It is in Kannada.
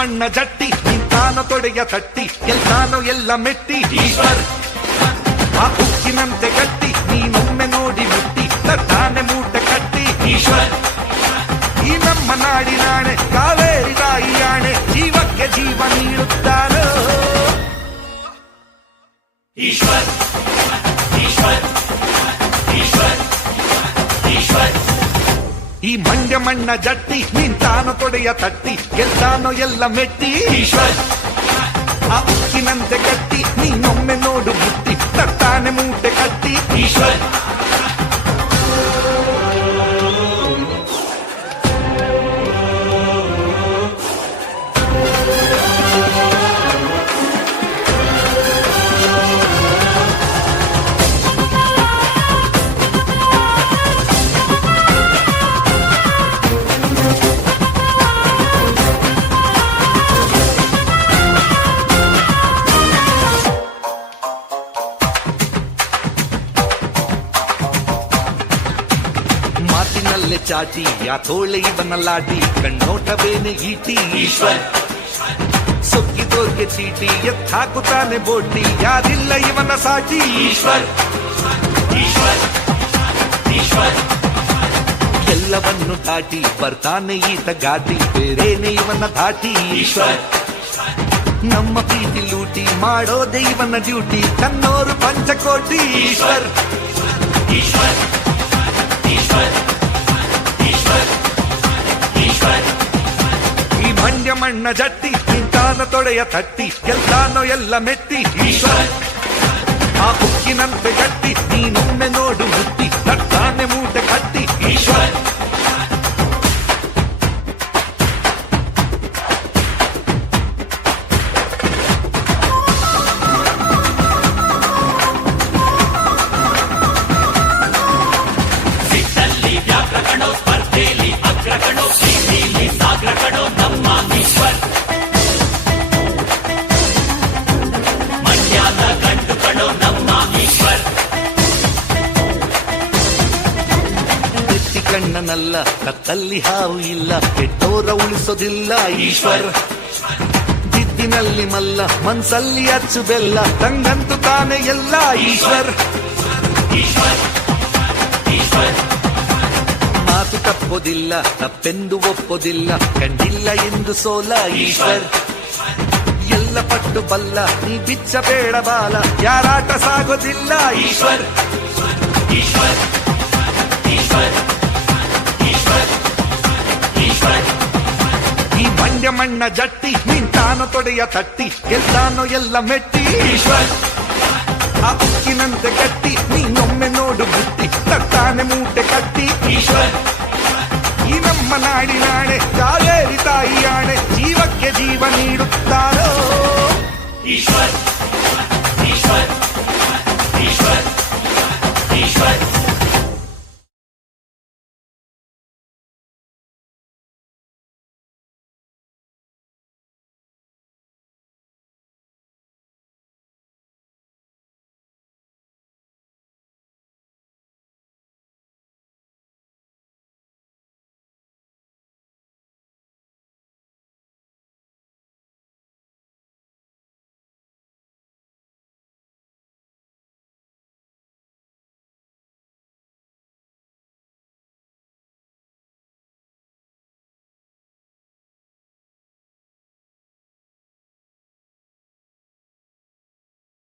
ಮಣ್ಣ ಜಟ್ಟಿ ನಿಂತಾನೋ ತೊಡೆಯ ತಟ್ಟಿ ಗೆಲ್ತಾನೋ ಎಲ್ಲ ಮೆಟ್ಟಿ ಈಶ್ವರ್ ಆ ಉಕ್ಕಿನಂತೆ ಗಟ್ಟಿ ನೀನೊಮ್ಮೆ ನೋಡಿ ಮುಟ್ಟಿ ತಟ್ಟಾನೆ ಮೂಟೆ ಕಟ್ಟಿ ಈಶ್ವರ್ ಈ ನಮ್ಮ ನಾಡಿನಾಣೆ ಕಾವೇರಿ ತಾಯಿಯಾಣೆ ಜೀವಕ್ಕೆ ಜೀವ ನೀಡುತ್ತಾನೋ ಈಶ್ವರ್ ಈಶ್ವರ್ ಈಶ್ವರ್ ಈಶ್ವರ್ ಈ ಮಂಡ್ಯ ಮಣ್ಣ ಜಟ್ಟಿ ನಿಂತಾನೋ ತೊಡೆಯ ತಟ್ಟಿ ಗೆಲ್ತಾನೋ ಎಲ್ಲ ಮೆಟ್ಟಿ ಈಶ್ವರ್ ಆ ಉಕ್ಕಿನಂತೆ ಗಟ್ಟಿ ನೀನೊಮ್ಮೆ ನೋಡು ಮುಟ್ಟಿ ತಟ್ಟಾನೆ ಮೂಟೆ ಕಟ್ಟಿ ಈಶ್ವರ್ ಮಾತಿನಲ್ಲೇ ಚಾಟಿ ಯಾ ತೋಳೆ ಇವನ ಲಾಟಿ ಕಣ್ಣೋಟವೇನೆ ಈಟಿ ಈಶ್ವರ್ ಸೊಕ್ಕಿದೋರ್ಗೆ ಚೀಟಿ ಎತ್ತಾಕುತ್ತಾನೆ ಬೋಟಿ ಯಾರಿಲ್ಲ ಇವನ ಸಾಟಿ ಈಶ್ವರ್ ಈಶ್ವರ್ ಈಶ್ವರ್ ಎಲ್ಲವನ್ನು ದಾಟಿ ಬರ್ತಾನೆ ಈತ ಗಾಟಿ ಬೇರೇನೆ ಇವನ ಧಾಟಿ ಈಶ್ವರ್ ನಮ್ಮ ಪ್ರೀತಿ ಲೂಟಿ ಮಾಡೋದೇ ಇವನ ಡ್ಯೂಟಿ ಕಣ್ಣೋರು ಪಂಚಕೋಟಿ ಈಶ್ವರ್ ಈಶ್ವರ್ ಈಶ್ವರ್ ಈಶ್ವರ್ ಈಶ್ವರ್ ಈ ಮಂಡ್ಯ ಮಣ್ಣ ಜಟ್ಟಿ ನಿಂತಾನ ತೊಡೆಯ ತಟ್ಟಿ ಗೆಲ್ತಾನೋ ಎಲ್ಲ ಮೆಟ್ಟಿ ಈಶ್ವರ್ ಆ ಉಕ್ಕಿನಂತೆ ಗಟ್ಟಿ ನೀನೊಮ್ಮೆ ನೋಡು ಮುಟ್ಟಿ ತಟ್ಟಾನೆ ಮೂಟೆ ಕಟ್ಟಿ ಈಶ್ವರ್ ಕಣ್ಣನಲ್ಲ ಕತ್ತಲ್ಲಿ ಹಾವು ಇಲ್ಲ ಕೆಟ್ಟೋರ ಉಳಿಸೋದಿಲ್ಲ ಈಶ್ವರ್ ಜಿದ್ದಿನಲ್ಲಿ ಮಲ್ಲ ಮನ್ಸಲ್ಲಿ ಅಚ್ಚು ಬೆಲ್ಲ ತಂಗಂತು ತಾನೆ ಎಲ್ಲ ಈಶ್ವರ್ ಈಶ್ವರ್ ಈಶ್ವರ್ ಮಾತು ತಪ್ಪೋದಿಲ್ಲ ತಪ್ಪೆಂದು ಒಪ್ಪೋದಿಲ್ಲ ಕಂಡಿಲ್ಲ ಎಂದು ಸೋಲ ಈಶ್ವರ್ ಎಲ್ಲ ಪಟ್ಟು ಬಲ್ಲ ನೀ ಬಿಚ್ಚ ಬೇಡ ಬಾಲ ಯಾರಾಟ ಸಾಗೋದಿಲ್ಲ ಈಶ್ವರ್ ಈಶ್ವರ್ ಈಶ್ವರ್ ಈ ಮಂಡ್ಯ ಮಣ್ಣ ಜಟ್ಟಿ ನಿಂತಾನೋ ತೊಡೆಯ ತಟ್ಟಿ ಗೆಲ್ತಾನೋ ಎಲ್ಲ ಮೆಟ್ಟಿ ಈಶ್ವರ್ ಆ ಉಕ್ಕಿನಂತೆ ಗಟ್ಟಿ ನೀನೊಮ್ಮೆ ನೋಡು ಮುಟ್ಟಿ ತಟ್ಟಾನೆ ಮೂಟೆ ಕಟ್ಟಿ ಈಶ್ವರ್ ಈ ನಮ್ಮ ನಾಡಿನಾಣೆ ಕಾವೇರಿ ತಾಯಿಯಾಣೆ ಜೀವಕ್ಕೆ ಜೀವ ನೀಡುತ್ತಾರೋ ಈಶ್ವರ್ ಈಶ್ವರ್